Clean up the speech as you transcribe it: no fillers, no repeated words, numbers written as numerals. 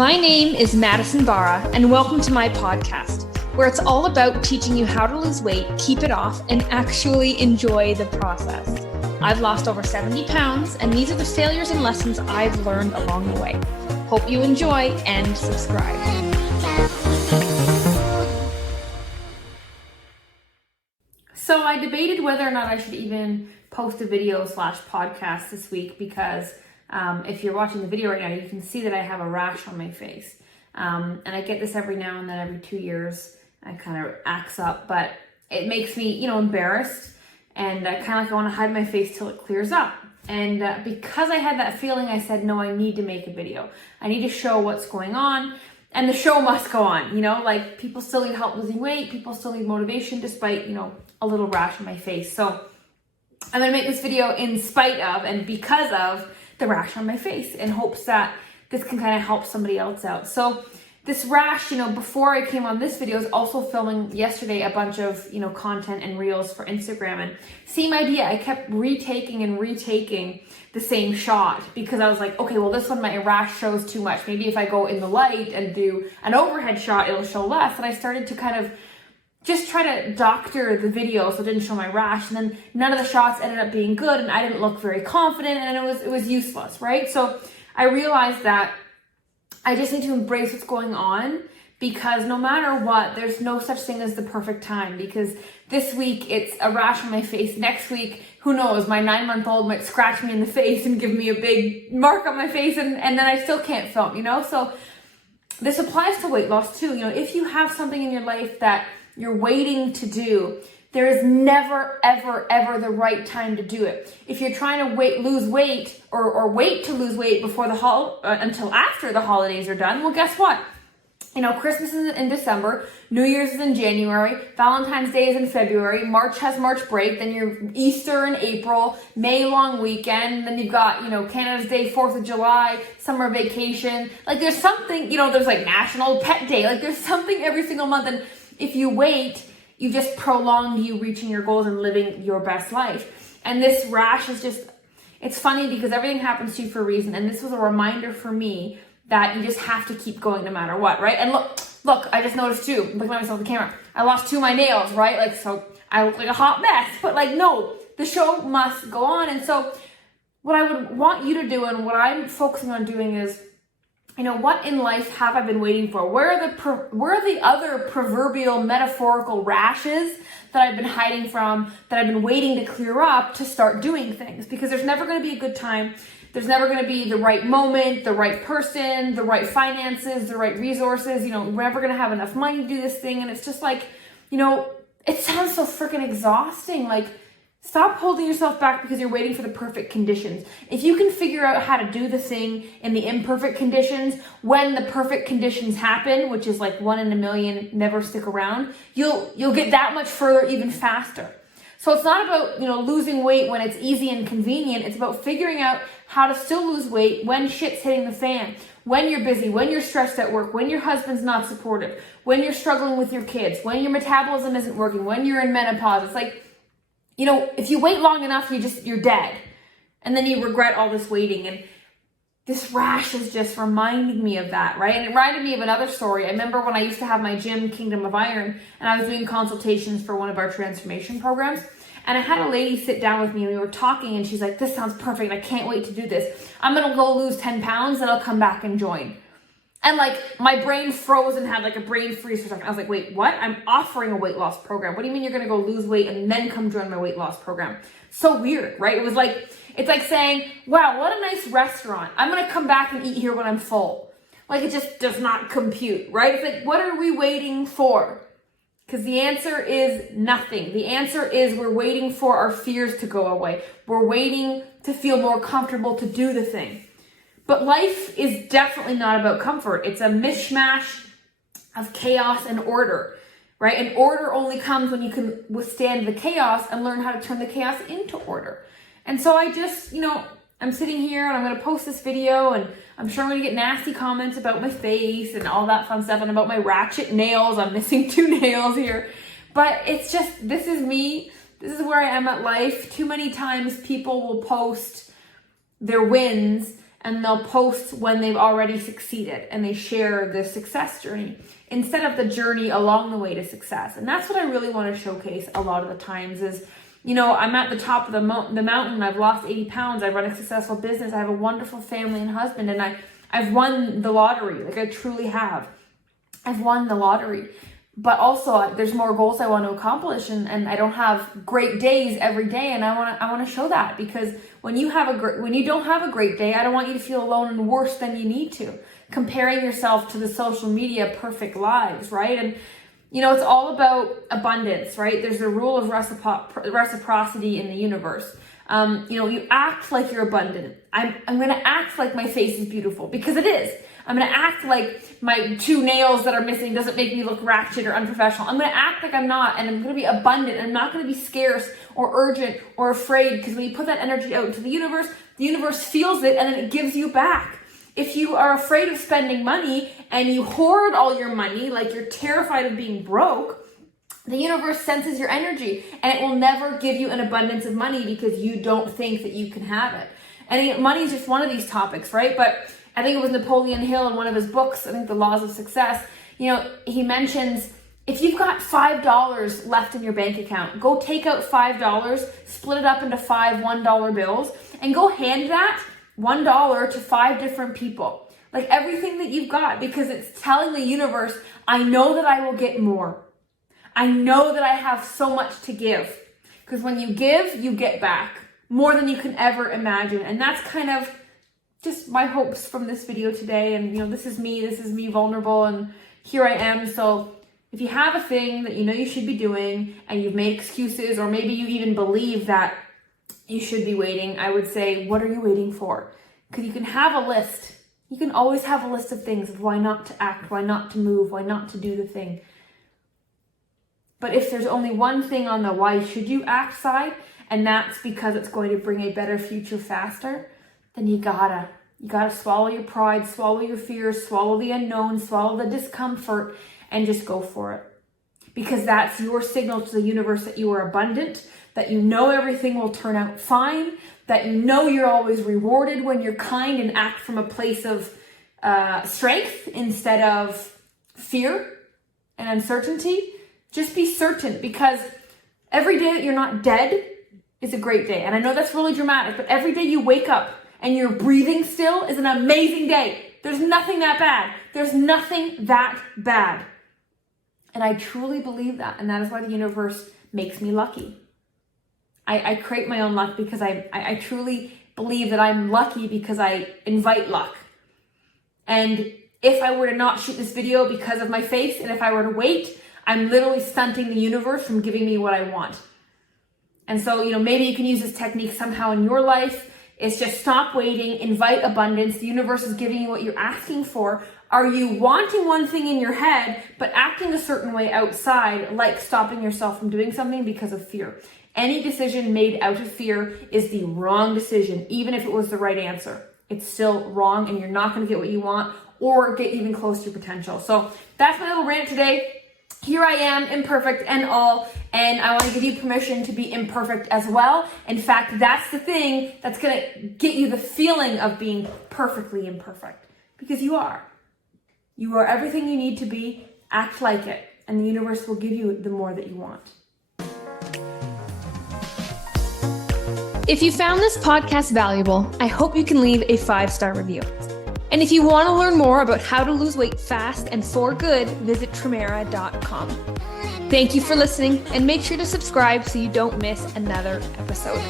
My name is Madison Barra, and welcome to my podcast, where it's all about teaching you how to lose weight, keep it off, and actually enjoy the process. I've lost over 70 pounds, and these are the failures and lessons I've learned along the way. Hope you enjoy and subscribe. So I debated whether or not I should even post a video / podcast this week because if you're watching the video right now, you can see that I have a rash on my face. And I get this every now and then, every 2 years. I kind of acts up, but it makes me, embarrassed. And I kind of want to hide my face till it clears up. And because I had that feeling, I said, no, I need to make a video. I need to show what's going on. And the show must go on, like people still need help losing weight. People still need motivation despite, a little rash on my face. So I'm going to make this video in spite of and because of the rash on my face in hopes that this can kind of help somebody else out. So this rash, before I came on this video, I was also filming yesterday a bunch of, content and reels for Instagram, and same idea. I kept retaking the same shot because I was like, okay, well, this one, my rash shows too much. Maybe if I go in the light and do an overhead shot, it'll show less. And I started to kind of just try to doctor the video so it didn't show my rash, and then none of the shots ended up being good, and I didn't look very confident, and it was useless, right? So I realized that I just need to embrace what's going on, because no matter what, there's no such thing as the perfect time, because this week it's a rash on my face. Next week, who knows, my 9-month-old might scratch me in the face and give me a big mark on my face, and then I still can't film, So this applies to weight loss too. If you have something in your life that you're waiting to do, there is never, ever, ever the right time to do it. If you're trying to lose weight or wait to lose weight before until after the holidays are done, well, guess what? Christmas is in December, New Year's is in January, Valentine's Day is in February, March has March break, then your Easter in April, May long weekend, then you've got, Canada's Day, 4th of July, summer vacation. Like there's something, there's like National Pet Day, like there's something every single month. And if you wait, you just prolong you reaching your goals and living your best life. And this rash is just, it's funny because everything happens to you for a reason. And this was a reminder for me that you just have to keep going no matter what, right? And look, I just noticed too, looking at myself in the camera, I lost 2 of my nails, right? Like, so I look like a hot mess, but no, the show must go on. And so what I would want you to do and what I'm focusing on doing is, what in life have I been waiting for? Where are the other proverbial metaphorical rashes that I've been hiding from, that I've been waiting to clear up to start doing things? Because there's never going to be a good time. There's never going to be the right moment, the right person, the right finances, the right resources. We're never going to have enough money to do this thing. And it's just like, it sounds so freaking exhausting. Like, stop holding yourself back because you're waiting for the perfect conditions. If you can figure out how to do the thing in the imperfect conditions, when the perfect conditions happen, which is like 1 in a million, never stick around, you'll get that much further even faster. So it's not about, losing weight when it's easy and convenient. It's about figuring out how to still lose weight when shit's hitting the fan, when you're busy, when you're stressed at work, when your husband's not supportive, when you're struggling with your kids, when your metabolism isn't working, when you're in menopause. It's like, if you wait long enough, you're dead. And then you regret all this waiting. And this rash is just reminding me of that, right? And it reminded me of another story. I remember when I used to have my gym, Kingdom of Iron, and I was doing consultations for one of our transformation programs. And I had a lady sit down with me and we were talking, and she's like, this sounds perfect. I can't wait to do this. I'm going to go lose 10 pounds and I'll come back and join. And my brain froze and had a brain freeze for a second. I was like, wait, what? I'm offering a weight loss program. What do you mean you're going to go lose weight and then come join my weight loss program? So weird, right? It's like saying, wow, what a nice restaurant. I'm going to come back and eat here when I'm full. It just does not compute, right? It's like, what are we waiting for? Because the answer is nothing. The answer is we're waiting for our fears to go away. We're waiting to feel more comfortable to do the thing. But life is definitely not about comfort. It's a mishmash of chaos and order, right? And order only comes when you can withstand the chaos and learn how to turn the chaos into order. And so I just, I'm sitting here and I'm going to post this video, and I'm sure I'm going to get nasty comments about my face and all that fun stuff and about my ratchet nails. I'm missing 2 nails here. But it's just, this is me. This is where I am at life. Too many times people will post their wins and they'll post when they've already succeeded and they share the success journey instead of the journey along the way to success. And that's what I really want to showcase a lot of the times is, you know, I'm at the top of the mountain. I've lost 80 pounds. I run a successful business. I have a wonderful family and husband, and I've won the lottery. Like I truly have. I've won the lottery. But also there's more goals I want to accomplish, and I don't have great days every day, and I want to show that, because when you don't have a great day, I don't want you to feel alone and worse than you need to, comparing yourself to the social media perfect lives, right? And you know, it's all about abundance, right? There's a rule of reciprocity in the universe. You know, you act like you're abundant. I'm going to act like my face is beautiful, because it is. I'm going to act like my 2 nails that are missing doesn't make me look ratchet or unprofessional. I'm going to act like I'm not, and I'm going to be abundant. I'm not going to be scarce or urgent or afraid, because when you put that energy out into the universe feels it, and then it gives you back. If you are afraid of spending money and you hoard all your money, like you're terrified of being broke, the universe senses your energy, and it will never give you an abundance of money because you don't think that you can have it. And money is just one of these topics, right? But I think it was Napoleon Hill in one of his books, I think The Laws of Success, you know, he mentions if you've got $5 left in your bank account, go take out $5, split it up into 5 $1 bills, and go hand that $1 to 5 different people. Like everything that you've got, because it's telling the universe, I know that I will get more. I know that I have so much to give. Because when you give, you get back more than you can ever imagine. And that's kind of just my hopes from this video today. And you know, this is me vulnerable, and here I am. So if you have a thing that you know you should be doing and you've made excuses, or maybe you even believe that you should be waiting, I would say, what are you waiting for? Because you can have a list. You can always have a list of things of why not to act, why not to move, why not to do the thing. But if there's only one thing on the why should you act side, and that's because it's going to bring a better future faster, then you gotta swallow your pride, swallow your fears, swallow the unknown, swallow the discomfort, and just go for it. Because that's your signal to the universe that you are abundant, that you know everything will turn out fine, that you know you're always rewarded when you're kind and act from a place of strength instead of fear and uncertainty. Just be certain, because every day that you're not dead is a great day. And I know that's really dramatic, but every day you wake up and you're breathing still is an amazing day. There's nothing that bad. There's nothing that bad. And I truly believe that. And that is why the universe makes me lucky. I create my own luck, because I truly believe that I'm lucky because I invite luck. And if I were to not shoot this video because of my face, and if I were to wait, I'm literally stunting the universe from giving me what I want. And so, you know, maybe you can use this technique somehow in your life. It's just stop waiting, invite abundance. The universe is giving you what you're asking for. Are you wanting one thing in your head, but acting a certain way outside, like stopping yourself from doing something because of fear? Any decision made out of fear is the wrong decision, even if it was the right answer. It's still wrong, and you're not going to get what you want or get even close to your potential. So that's my little rant today. Here I am, imperfect and all, and I want to give you permission to be imperfect as well. In fact, that's the thing that's going to get you the feeling of being perfectly imperfect, because you are. You are everything you need to be. Act like it, and the universe will give you the more that you want. If you found this podcast valuable, I hope you can leave a 5-star review. And if you want to learn more about how to lose weight fast and for good, visit Tremera.com. Thank you for listening, and make sure to subscribe so you don't miss another episode.